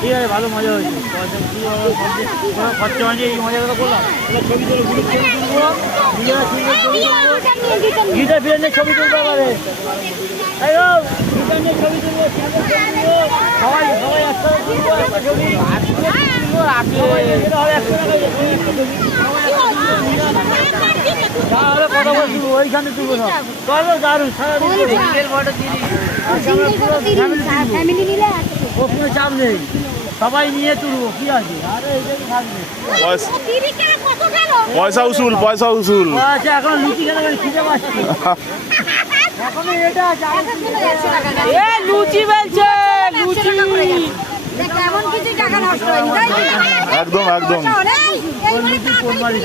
ঠিক আছে, ভালো মজা হয়েছে। খরচা হয়নি, এই মজাটা করলাম। ছবি তুলে গিটার ফিরে নিয়ে ছবি তুলতে পারে, তাই তো গিটার নিয়ে ছবি তুলবো, সবাই সবাই একসাথে তুলবো একটা ছবি। কথা বলছি ওইখানে তুলবো না, চলো দারুন কোনো চাপ নেই, সবাই নিয়ে তুলবো কি আছে। আরে এইটাই থাকবে, পয়সা উসুল, পয়সা উসুল। আচ্ছা এখন লুচি কেন খিদে পাচ্ছি এখনো এটা লুচি বলছে, লুচি কেমন কিছু টাকা নষ্ট হয়নি, একদম একদম। লুচি কোন মারি